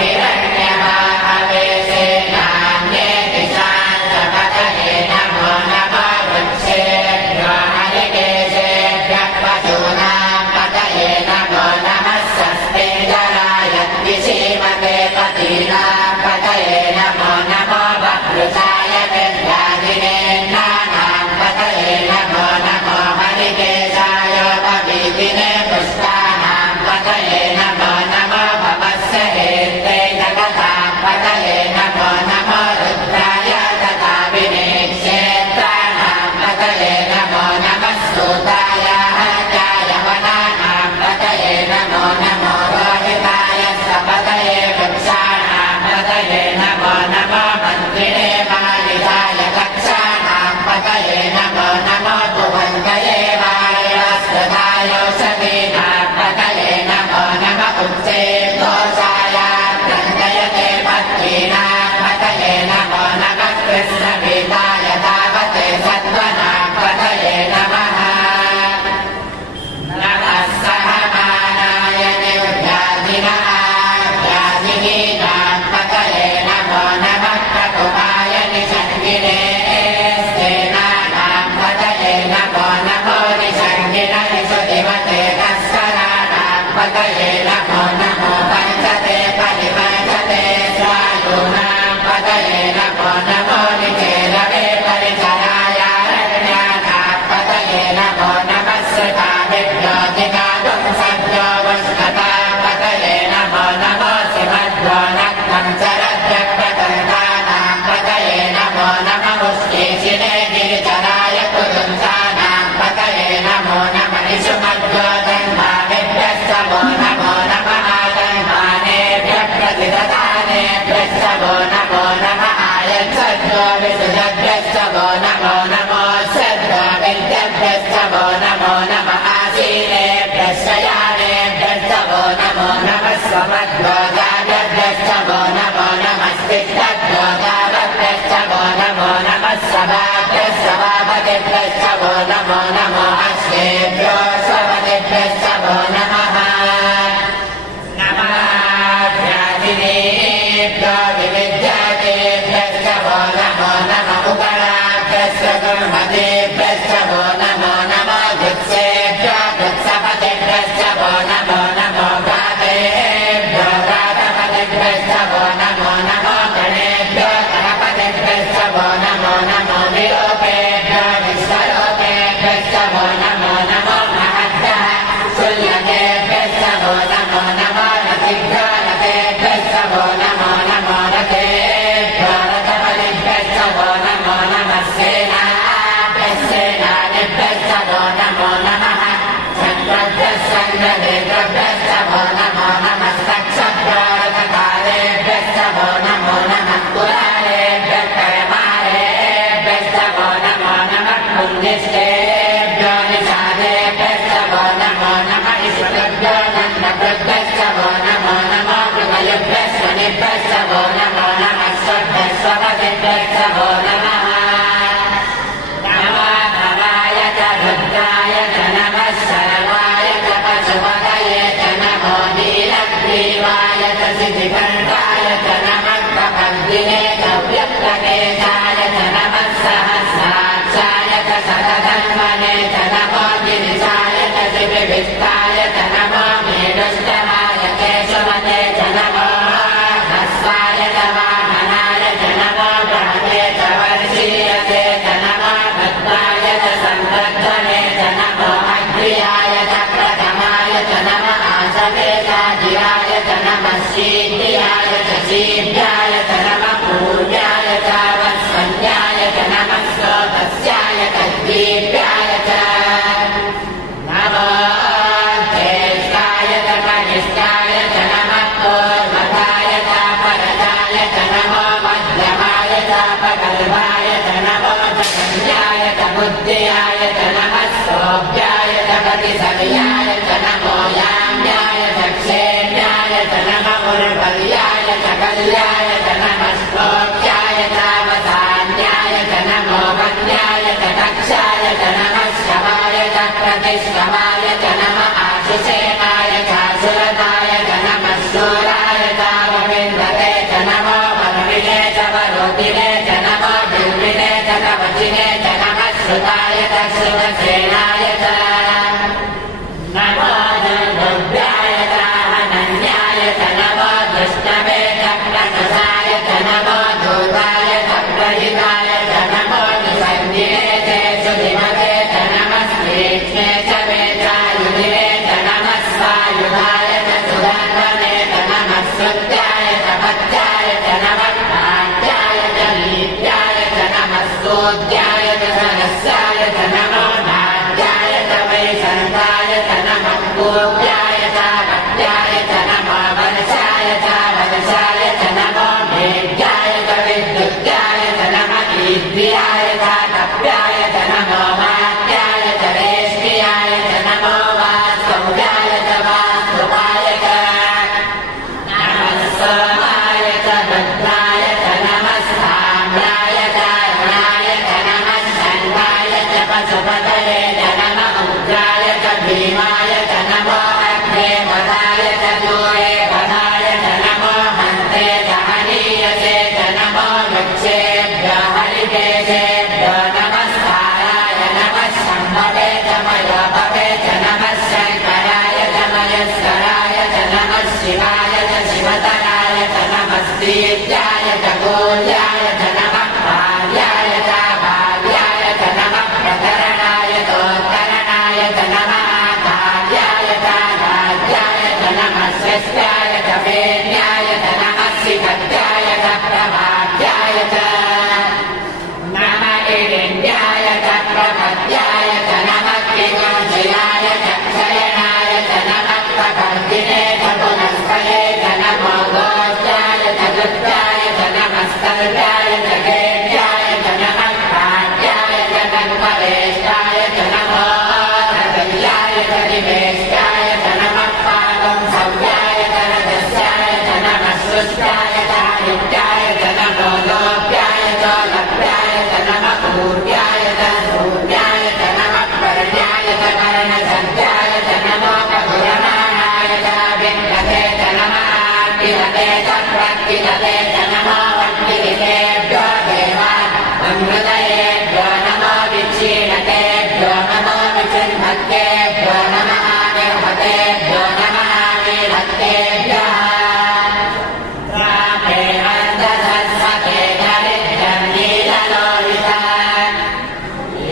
हिरण्यवाहवे सेनान्ये दिशां च पतये नमो कृष्णवेदाय तावते सत्त्वनापतये नमः नमः सहमानाय निर्व्याधिनापतये नमो नमः प्रकुमाय निषङ्गिने स्तेनापतये नमो नमो निषङ्गिन निषुधिमते तस्कराणापतये नमो नमो पञ्चते परिपञ्चते स्वायूनापतये नमो नमो निचेरवे परिचरायारण्यानापतये नमो नमः श्रुतादिभ्यो जिगातुं सद्यो वष्णतापतये नमो नमो शिवद्यो नक्तं चरद्यप्रतन्तानापतये नमो नमः मुष्केशिने गिरिचराय कुदुंसानापतये नमो नमः इषुमद्यो जन्मानेभ्यश्च वो नमो नमः जन्मानेभ्यः प्रतिददानेभ्यश्च वो नमो नमः आयच्छद्यो विसुजभ्यश्च वो नमो नमो सद्यो विद्यभ्यश्च वो नमो नमः आसीनेभ्यश्च यानेभ्यश्च वो नमो नमः स्वमद्यो जागभ्यश्च वो नमो नमः स्थितभ्यो गावभ्यश्च वो नमो नमः सभाभ्यश्च वापतिभ्यश्च वो नमो नमो अश्वेभ्यो स्वपतिभ्यश्च वो नमः नमः व्याधिनेभ्यो विविद्यातेभ्यश्च वो नमो नमः उकराभ्यश्च गुणमतेभ्यश्च वो नमो नमो जुत्सेभ्यो जुत्सपतिभ्यश्च वो नमो नमो गातेभ्यो गातपतिभ्यश्च वो नमो नमो गणेभ्यो गणपतिभ्यश्च वो नमो नमो विलोपेभ्यो विश्वलोकेभ्यश्च वो नमो नमो महद्भ्यः शुल्लकेभ्यश्च वो नमो नमो रतिभ्यो रतेभ्यश्च वो नमो नमो रतेभ्यो रथपतिभ्यश्च वो नमो नमः सेनानिभ्यश्च वो नमो नमः चन्द्रभ्यश्च चन्द्रनेत्रभ्यश्च वो नमो नमः सक्षभ्यो रथकालेभ्यश्च वो नमो नमः कुलालेभ्यः कर्मालेभ्यश्च वो नमो नमः पुण्यश्चेभ्यो निषादेभ्यश्च वो नमो नमः ईश्वरेभ्यो नन्दभ्यश्च वो नमो नमो मृगयभ्यश्च निभ्यश्च वो नमो नमः स्वभ्यश्वपतिभ्यश्च वो नमः नमो नमाय च रुद्राय च नमः शर्वाय च पशुपतये च नमो नीलग्रीवाय च सिद्धिकण्ठाय च नमः कपद्दिने च व्यक्तकेशाय च नमः सहस्राक्षाय च शतधन्वने च नमो गिरिशाय च शिविविष्टाय च नमो मेढुष्टमाय केशवते च नमो हस्वाय च वामनाय च नमो बृहते च वर्षीयते च नमो भद्राय च संवर्धने च नमो अग्र्याय च प्रथमाय च नमः आसवेशाजिराय च नमः शीघ्र्याय च शीघ्राय च नमः पूर्याय च वत्सन्याय च नमः स्रोतस्याय च दीप्याय च नमो ज्येष्ठाय च कनिष्ठाय च नमः पूर्वजाय च परजाय च नमो मध्यमाय च पकल्पाय च नमो जगन्याय च बुद्ध्याय च नमः सोऽभ्याय च गतिसव्याय च नमो याम्याय च क्षेम्याय च नमः उर्वर्याय च कल्याय च नमः श्लोक्याय च वसान्याय च नमो वन्याय च कक्षाय च नमः शवाय च प्रतिष्ठवाय च नमः आशुषेणाय च सुरताय च नमः शूराय च रविन्द्रते च नमो वरुणिने च वरोधिने च नमो बिल्विने च कवचिने च नमः श्रुताय च श्रुतसेनाय च नमो दुर्भ्याय च हनन्याय च नमो दुष्टवे च प्रससाय च नमो दूताय च प्रहिताय च नमो निसञ्जिने च सुधिमते च नमः श्रीक्ष्णे च वेचायुधिने च नमः स्वायुधाय च सुधन्वने च नमः श्रुत्याय च पत्याय च नमः नाट्याय च लीप्याय च नमः स्तोत्याय च सरस्याय च नमो नाट्याय च वैशन्ताय च नमः गोप्याय च भक्त्याय च नमो वरसाय च वरसाय च नमो भेद्याय च विद्युत्याय च नमः ईद्रियाय च तप्याय च नमो वाक्याय च रेष्म्याय च नमो वास्तव्याय च वास्तुवाय च नमः सोमाय च भद्राय च नमः स्थाम्राय च पशुपतये च नमः उग्राय च भीमाय च नमो अग्ने वधाय च दूरे वधाय च नमो हन्ते च हनीयसे च नमो वृक्षेभ्यो हरिकेशेभ्यो नमस्काराय नमः शम्भवे च मयोभवे च नमः शङ्कराय च मयस्कराय च नमः शिवाय च शिवतराय च नमस्तीर्याय च गोल्याय च नमः भार्याय च भार्याय च नमः प्रकरणाय दोत्तरणाय च नमः आचार्याय च आचार्याय च नमः श्रेष्ठाय च वेद्याय च नमः शिवत्याय च प्रभात्याय च नमः इरिन्द्याय च प्रपद्याय च नमः किगुंजयाय च क्षयणाय च नमः प्रवर्धिने च पुनस्कये च नमो गोत्याय च दुत्याय च नमः स्तर्याय च गेत्याय च नमः प्राज्याय च तन्वरेष्ठाय च नमो हृदयाय च निवेष्टाय च नमः पादंसव्याय च रजस्याय च नमः सृष्टाय च आदित्याय च नमो लोप्याय च लभ्याय च नमः पूर्व्याय च सूर्याय च नमः पर्ण्याय च कर्णसन्ध्याय च नमो मधुरमाणाय च विद्यते च नमः किलते च प्रकिलते च नमो वन्दिकेभ्यो देवान् अमृतयेभ्यो नमो विक्षीणतेभ्यो नमो विचिन्भक्तेभ्यो नमः निर्हतेभ्यो नमः निर्हतेभ्यः रामेण दशस्वते दरिद्रं नीललोहिता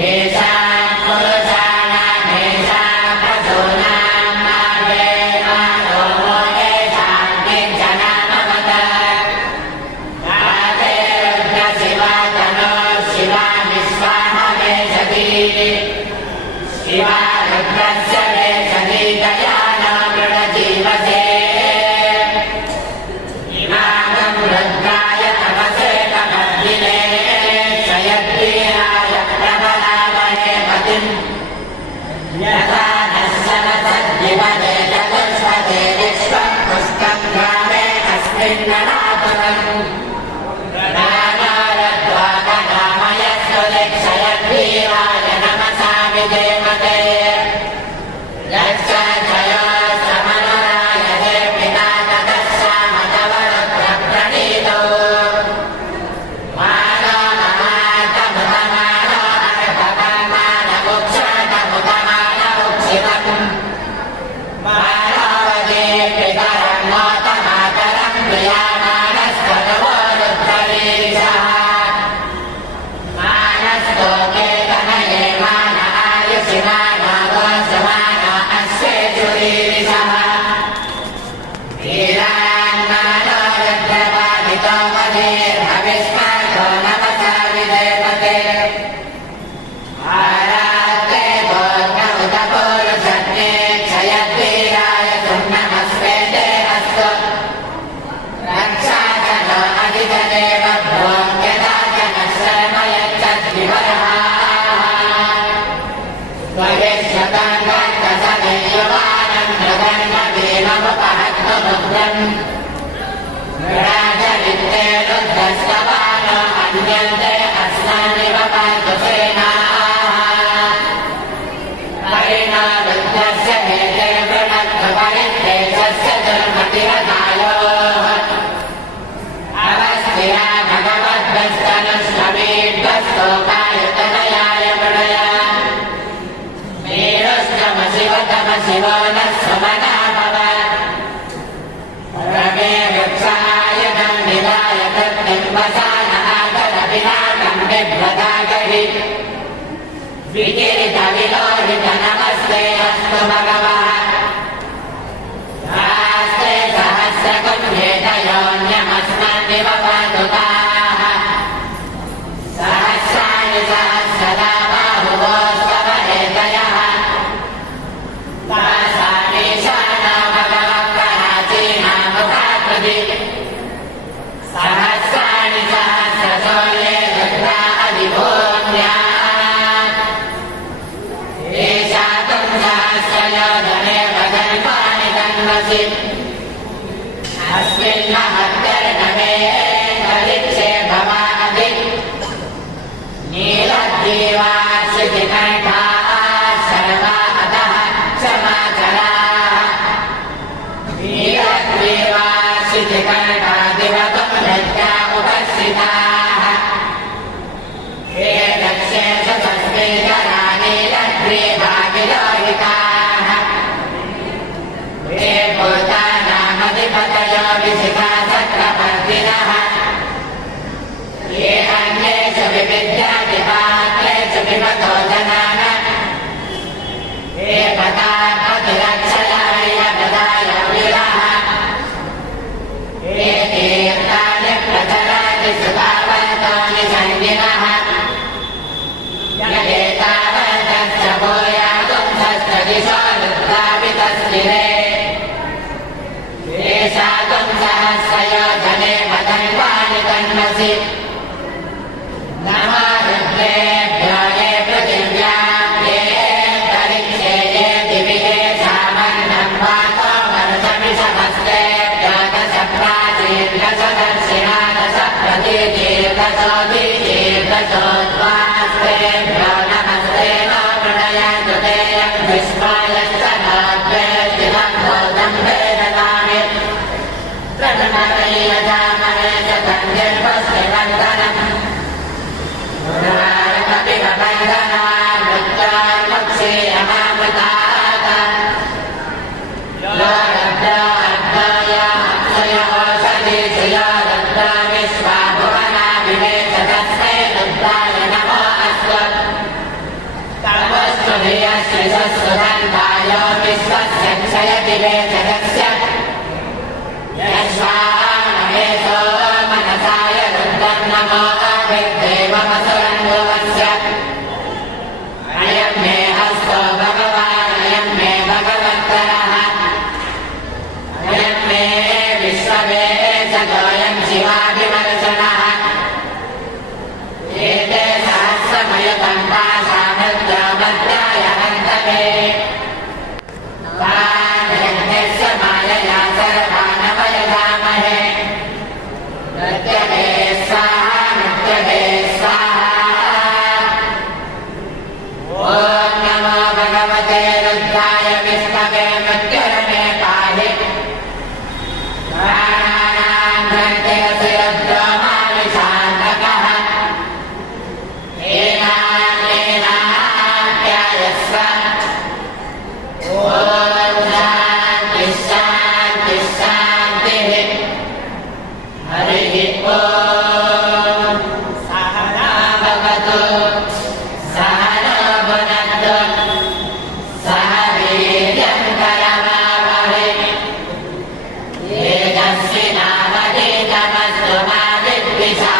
येषां पुरुषाणामेषां पशूनां मार्गेणो येषां किञ्चनामवत राधे रुद्रशिवा तनो शिवा विश्वाहमेषति शिवा रुद्रस्य वेषति दयानो मृडजीवसे इमागं रुद्राय तपसे तपद्दिने क्षयद्वीराय प्रबलामहे पतिम् यथा नश्यनसद्विपदे चतुष्पदे विश्वं पुष्पं ग्रामे अस्मिन्ननातुलम् प्रदानारद्वाकनामयस्तु क्षयद्वीराय नमसा विधेमते यच्च जयो समनुरायते पिता ततश्यामतवरुद्रप्रणीतो मानो नमातमुतमानो अर्भकमानमुक्षतमुतमानमुक्षितम् मानवदे पितरं नोतमातरं प्रियामानस्तनुवो रुद्रवीरिषः मानस्तोके तनये मान आयुषि मानो गोसमानो अश्वेषुरीरिषः वीरान्मानो रुद्रबाधितो वधेर्भविष्मातो नमसा विधेमते आरात्रे गोत्र उत पौरुषज्ञे क्षयद्वीराय नमस्वेते अस्तु रक्षाचनो अधिजदेव भ्रोऽङ्ग्यदाचन शर्मयच्छद्विवरः त्वरिष्यताङ्गसदैवानं मृगन्नवीनमुपहत्तमुग्रम् मृडाचरित्ते रुद्रस्तवानो अन्यन्ते अस्मानिव पातु सेनाः परिणो रुद्रस्य हेते वृणत्तु परित्तेजस्य दुर्मतिरथायोः अवस्थिरा भगवद्भस्तनुष्वमीड्भस्तोपायुतनयाय मृडया मेरुष्टमशिवतमशिवो नः सुमना भव रमे वृक्षायुधं निधाय तद्दिग्वसानहाकरविनाकं बिभ्रदागहि विकिरितविलोहित नमस्ते अस्तु भगवः शास्त्रे सहस्रकुम्भेतयोऽन्यमस्मन्निव पातु ताः सहस्राणि सहस्रदा बाहुवोस्तव हेतयः तासामीशानो भगवः प्राचीनामुखाकृति सहस्राणि सहस्रशो ये रुद्रा अधिभूम्याः एषा त्वं सहस्रयोधने वदन्वानि तन्वसि अस्मिन्नहत्तर्णवे परीक्षे भवादि नीलग्रीवासि शितिकण्ठाः शर्वा अतः क्षमाचराः नीलग्रीवाः शितिकण्ठादिवतं नद्या उपस्थिताः हे दक्षेशतस्मिन्धरा नीलग्रीवाविलोहिताः हे भूतानामधिपतयो विशिखाचक्रवर्तिनः ये अन्येषु विविद्यादिपात्रेषु विमतो जनान हे पदापतिरक्षयाय पदाय विरः हे तीर्थानि प्रचराति सुतावन्तानि सञ्जिनः यदेतावन्तश्च भूयागुंसश्च दिशो रुद्रावितस्थिरे येषागुं सहस्रयोजने पतङ्गानि तन्मसि नमो रुद्रेभ्यो ये पृथिव्यां ये अन्तरिक्षे ये दिवि ये सामन्नं वातो वर्षमिषमस्तेभ्यो दश प्राचीर्दश दक्षिणा दश प्रतीचीर्दशोदीचीर्दशोद्वास्तेभ्यो नमस्ते नो प्रणयन्तु ते यं विश्वायश्च नोद्वेष्टिनं भूतं वेददामि प्रणमतैयजामहे च तन्निर्वस्तिवन्दनम् मुरारकपिबन्धनान् मृत्योर्मुक्षीयमामृतात् यो रब्धो अर्धोय अक्षयो ओषधीषु यो रुद्रो विश्वा भुवनाभिवेश तस्मै रुद्राय नमो अस्तु तमस्तु धियश्रिषस्तु दन्तायो विश्वस्य क्षयति वेदस्य यश्वामहेशो मनसाय रुद्रं नमो अभिर्देवमसुरन्भुवस्य अयं मे हस्तो भगवान् अयं मे भगवत्तरः अयं मे विश्ववेशतोऽयं शिवाभिमर्शनः एते सहस्रमयुतं पाशामृत्यो मध्याय हन्तमे यज्ञस्य मायया सर्वानवयजामहे नृत्यते स्वाहा नृत्यते स्वाहा ॐ नमो भगवते रुद्राय विष्णवे मृत्युर्मे पाहि प्राणानां नृत्यसि रुद्रो माविशान्तकः एनान्येनाप्यायस्व ॐ शान्तिः शान्तिः शान्तिः हरिः ॐ सहना भवतु सहनो भुनक्तु सह वीर्यं करवावहै तेजस्विनावधीतमस्तु मा विद्विषावहै